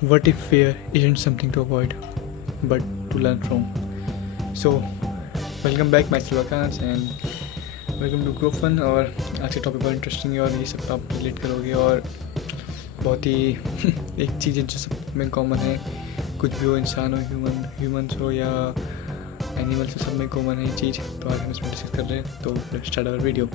What if fear isn't something to avoid, but to learn from? So, welcome back, myself Akash and welcome to Grow Fun। और आज का topic बहुत interesting है और ये सब आप रिलेट करोगे और बहुत ही एक चीज़ है जो सब में कॉमन है, कुछ भी हो, इंसान हो, ह्यूमंस हो या एनिमल्स हो, सब में कॉमन है ये चीज़। तो आज हम इसमें डिस्कस कर रहे हैं, तो लेट्स स्टार्ट आवर वीडियो।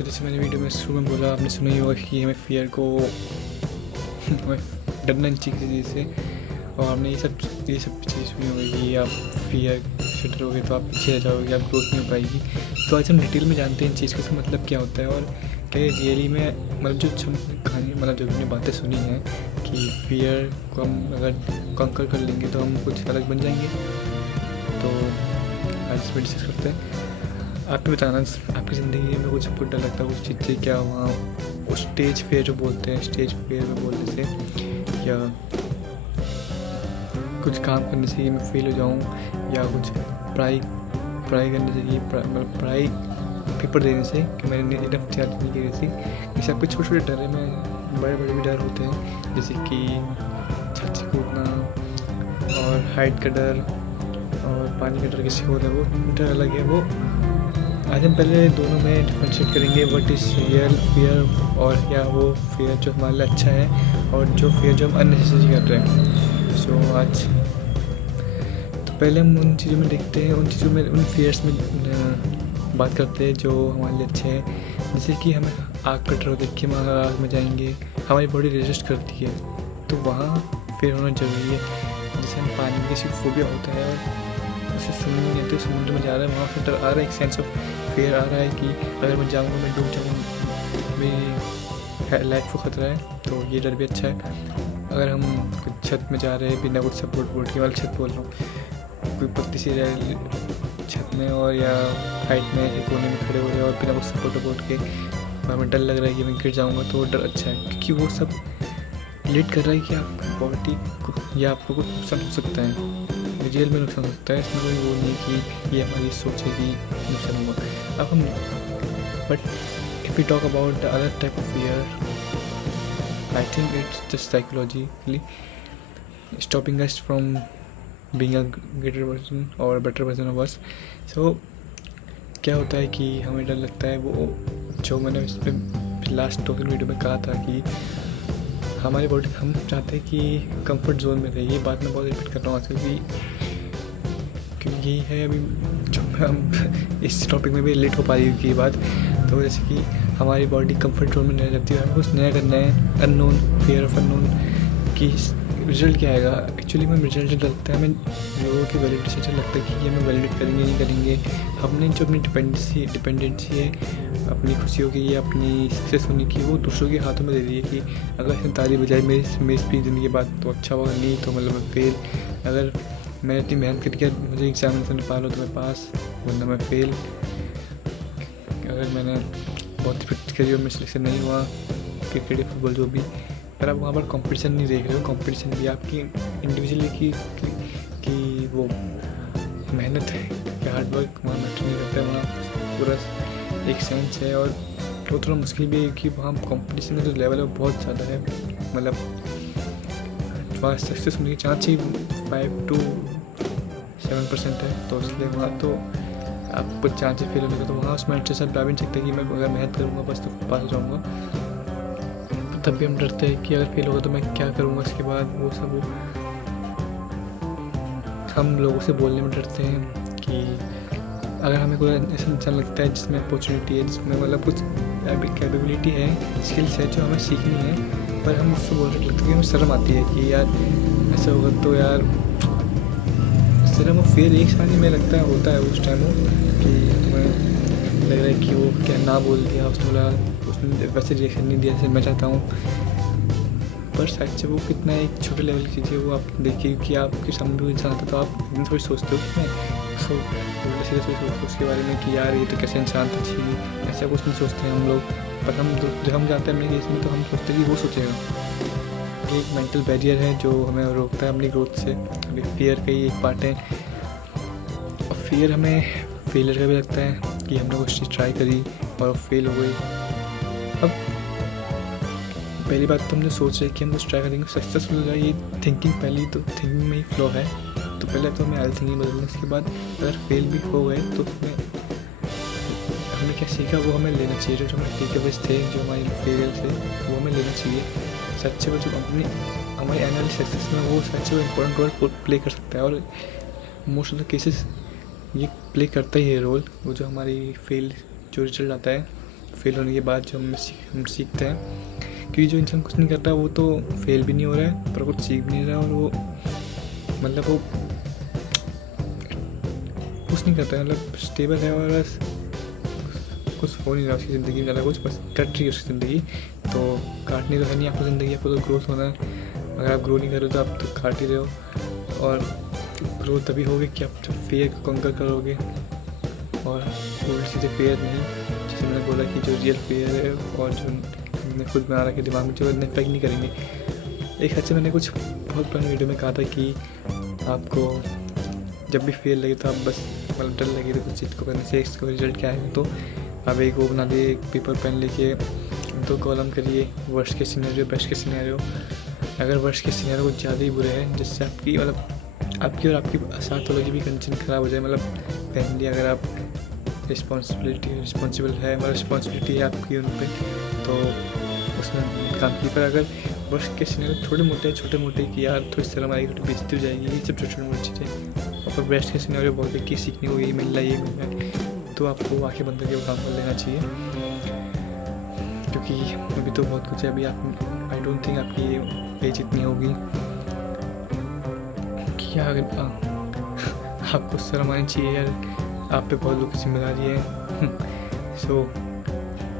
जैसे मैंने वीडियो में शुरू में बोला, आपने सुना ही होगा कि हमें फियर को हमें डरना नहीं चाहिए किसी चीज़ से, और हमने ये सब चीज़ सुनी होगी कि आप फियर से डरोगे तो आप पीछे रह जाओगे, आप ग्रोथ नहीं हो पाएगी। तो आज हम डिटेल में जानते हैं इन चीज़ का मतलब क्या होता है और क्या रियली में मतलब जो कहानी मतलब जो हमने बातें सुनी हैं कि फियर को हम अगर कंकर कर लेंगे तो हम कुछ अलग बन जाएंगे। तो आज इसमें डिस्कस करते हैं। आपको बताना आपकी ज़िंदगी में कुछ डर लगता है कुछ चीज़ से, क्या वहाँ उस स्टेज फेयर जो बोलते हैं, स्टेज फेयर में बोलने से या कुछ काम करने से ये मैं फेल हो जाऊँ, या कुछ पढ़ाई करने से ये मतलब पढ़ाई पेपर देने से कि मैंने इनफ तैयारी नहीं की थी। जैसे आपके छोटे छोटे डर हैं, बड़े बड़े भी डर होते हैं, जैसे कि छत से कूदना और हाइट का डर और पानी का डर किसी को होता है, वो डर अलग है। वो आज हम पहले दोनों में डिफ्रेंशिएट करेंगे, व्हाट इज़ रियल फियर और क्या वो फियर जो हमारे लिए अच्छा है और जो फियर जो हम अननेसेसरी कर रहे हैं। सो आज तो पहले हम उन चीज़ों में देखते हैं, उन चीज़ों में उन फियर्स में बात करते हैं जो हमारे लिए अच्छे हैं। जैसे कि हमें आग का डर देख के हम आग में जाएंगे, हमारी बॉडी रेजिस्ट करती है, तो वहाँ फियर होना ज़रूरी है। जैसे हम पानी में किसी को फोबिया होता है और उसे समुद्र तो समुद्र में जा रहा है, वहाँ पर डर आ रहा है, एक सेंस ऑफ फियर आ रहा है कि अगर मैं जाऊँगा मैं डूब जाऊँगा, मेरी लाइफ को ख़तरा है, तो ये डर भी अच्छा है। अगर हम कुछ छत में जा रहे हैं बिना कुछ सपोर्ट के, वाली छत बोल रहा हूँ, कोई पत्ती सी छत में और या हाइट में एक कोने में खड़े हो रहे और बिना कुछ सपोर्ट के हमें डर लग रहा है कि मैं गिर जाऊँगा, तो डर अच्छा है क्योंकि वो सब रिलेट कर रहा है कि आपकी बॉडी को या आपको कुछ नुकसान हो सकता है, रियल में नुकसान हो सकता है। इसमें कोई वो नहीं कि ये हमारी सोच है कि नुकसान होगा। अब हम but if you talk about the other type of fear, I think it's just psychologically stopping us from being a greater version और बेटर वर्जन ऑफ अस। सो क्या होता है कि हमें डर लगता है, वो जो मैंने इस पर लास्ट 2-3 वीडियो में कहा था कि हमारी बॉडी, हम चाहते हैं कि कंफर्ट जोन में रहे। ये बात मैं बहुत रिपीट कर रहा हूँ आजकल की, क्योंकि यही है अभी जो हम इस टॉपिक में भी रिलेट हो पा रही है ये बात। तो जैसे कि हमारी बॉडी कंफर्ट जोन में नहीं रहती है, हमें कुछ नया करना है, अननोन, फियर ऑफ अननोन कि रिजल्ट क्या आएगा। एक्चुअली में रिजल्ट लगता है, हमें लोगों की वैलिडेशन से लगता है कि ये हमें वैलिडेट करेंगे नहीं करेंगे। हमने जो अपनी डिपेंडेंसी है अपनी खुशियों की या अपनी सक्सेस होने की, वो दूसरों के हाथों में दे दी है कि अगर इसने ताली बजाई मेरी भी ज़िंदगी बात तो अच्छा होगा, नहीं तो मतलब मैं फेल। अगर मैंने इतनी मेहनत करके मुझे एग्जामिनेशन पार हो तो मैं पास, वरना मैं फेल। अगर मैंने बहुत फिट करी और मैं सिलेक्शन नहीं हुआ क्रिकेट या फुटबॉल जो भी, पर आप वहाँ पर कंपटीशन नहीं देख रहे हो, कंपटीशन भी आपकी इंडिविजुअली की वो मेहनत है कि हार्ड वर्क वहाँ मैटर नहीं करता है, वहाँ पूरा एक सेंस है। और वो थोड़ा मुश्किल भी है कि वहाँ कंपटीशन का जो लेवल है वो बहुत ज़्यादा है, मतलब वहाँ सक्सेस होने की चांस ही 5 to 7% है, तो इसलिए वहाँ तो आपको चांस फेल होने का, तो वहाँ उसमें इंटरेस्ट ला भी नहीं सकते कि मैं अगर मेहनत करूँगा बस तो पास हो जाऊँगा। तब भी हम डरते हैं कि अगर फेल होगा तो मैं क्या करूँगा इसके बाद, वो सब हम लोगों से बोलने में डरते हैं कि अगर हमें कोई ऐसा इंसान लगता है जिसमें अपॉर्चुनिटी है, जिसमें मतलब कुछ कैपेबिलिटी है, स्किल्स है जो हमें सीखनी है, पर हम उससे बोलने लगते हैं कि हमें शर्म आती है कि यार ऐसा होगा तो यार शर्म और फेल एक साथ ही में लगता है होता है उस टाइम कि तुम्हें लग रहा है कि वो क्या ना बोल दिया, उसने बोला, उसने वैसे रिएक्शन नहीं दिया जैसे मैं चाहता हूँ, पर शायद से वो कितना एक छोटे लेवल की चीज़ है। वो आप देखिए कि आपके सामने कोई इंसान आता तो आप इतनी थोड़ी सोचते हो कि मैं सोचते उसके बारे में कि यार ये तो कैसे इंसान था, छी, ऐसा कुछ नहीं सोचते हैं हम लोग। पर हम जब हम जाते हैं अपने केस में तो हम सोचते हैं कि वो सोचेगा। ये एक मेंटल बैरियर है जो हमें रोकता है अपनी ग्रोथ से। अभी फियर का ही एक पार्ट है फियर हमें फेलियर का भी लगता है कि हमने कुछ चीज़ ट्राई करी और फेल हो गई। अब पहली बात तो हमने सोच रहे कि हम कुछ ट्राई करेंगे सक्सेसफुल हो जाए, ये थिंकिंग पहली तो थिंकिंग में ही फ्लॉ है। तो पहले तो हमें आधी थिंकिंग बदलना, उसके बाद अगर फेल भी हो गए तो हमने क्या सीखा वो हमें लेना चाहिए। जो हमारे टेकअवेज थे, जो हमारी फेलियर थे, वो हमें लेना चाहिए। सच्चे वो जो अपनी हमारी आने वाली सक्सेस में वो सच्चे वो इम्पोर्टेंट रोल प्ले कर सकता है, और मोस्ट ऑफ द केसेस ये प्ले करता ही है रोल। वो जो हमारी जो रिजल्ट आता है फेल होने के बाद, जो हम सीखते हैं, क्योंकि जो इंसान कुछ नहीं करता वो तो फेल भी नहीं हो रहा है पर कुछ सीख भी नहीं रहा, और वो मतलब वो कुछ नहीं करता है, मतलब स्टेबल है और बस कुछ हो नहीं रहा उसकी ज़िंदगी में, ज़्यादा कुछ बस कट रही है उसकी ज़िंदगी। तो काटनी तो है नहीं आपको ज़िंदगी, आपको तो ग्रोथ होना है। अगर आप ग्रो नहीं कर रहे हो तो आप तो काट ही रहे हो, और ग्रोथ तभी होगी कि आप जब फेयर को कंकर करोगे, और उल्टी सीधे फेयर नहीं, जैसे मैंने बोला कि जो रियल फेयर है और जो मैंने खुद बना रखा दिमाग में, जो इफेक्ट नहीं करेंगे। एक हद से मैंने कुछ बहुत पुरानी वीडियो में कहा था कि आपको जब भी फेल लगे तो आप बस मतलब डर लगे तो कुछ चीज़ को करने से इसको रिजल्ट क्या है, तो आप एक वो बना दिए, एक पेपर पेन लेके 2 कॉलम करिए, वर्स्ट के सिनेरियो, बेस्ट के सिनेरियो। अगर वर्स्ट के सिनेरियो कुछ ज़्यादा ही बुरे हैं जिससे आपकी मतलब आपकी और आपकी साथ वालों की भी कंडीशन ख़राब हो जाए, मतलब फैमिली, अगर आप रिस्पॉन्सिबल है, मतलब रिस्पॉन्सिबिलिटी है आपकी उन पर, तो उसमें काम की। पर अगर वर्स्ट के सिनेरियो छोटे मोटे कि यार थोड़ी शर्म आएगी, थोड़ी बेइज्जती हो जाएगी, ये सब छोटी मोटी चीज़ें, और फिर बेस्ट के सिनेरियो बहुत है कि सीखने को ये मिल रहा है, ये मिल रहा है, तो आपको आके बंद करके वो काम कर लेना चाहिए। क्योंकि अभी तो बहुत कुछ है, अभी आप आई डोंट थिंक आपकी एज इतनी होगी कि आपको शर्म आनी चाहिए यार, आप पे बहुत लोग की जिम्मेदारी है। सो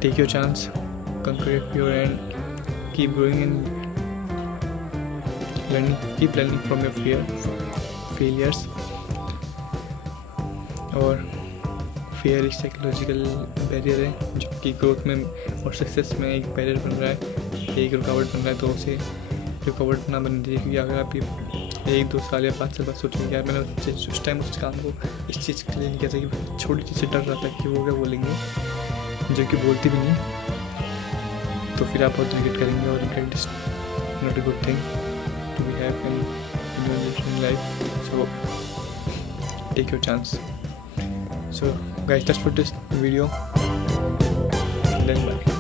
टेक योर चांस, कंकर your fear and keep growing and learning from your failures. और फेयर एक साइकोलॉजिकल बैरियर है जो कि ग्रोथ में और सक्सेस में एक बैरियर बन रहा है, एक रुकावट बन रहा है। तो उसे रुकावट ना बन दीजिए, क्योंकि अगर आप 1-2 साल या 5 साल बाद सोचेंगे यार मैंने उस टाइम उस काम को इस चीज़ के लिए नहीं किया था, कि छोटी चीज़ से डर रहा था कि वो क्या बोलेंगे, जो कि बोलती भी नहीं, तो फिर आप बहुत रिग्रेट करेंगे, और regret is not a good thing to be have in life. So take your chance. So guys, that's for this video. Then bye.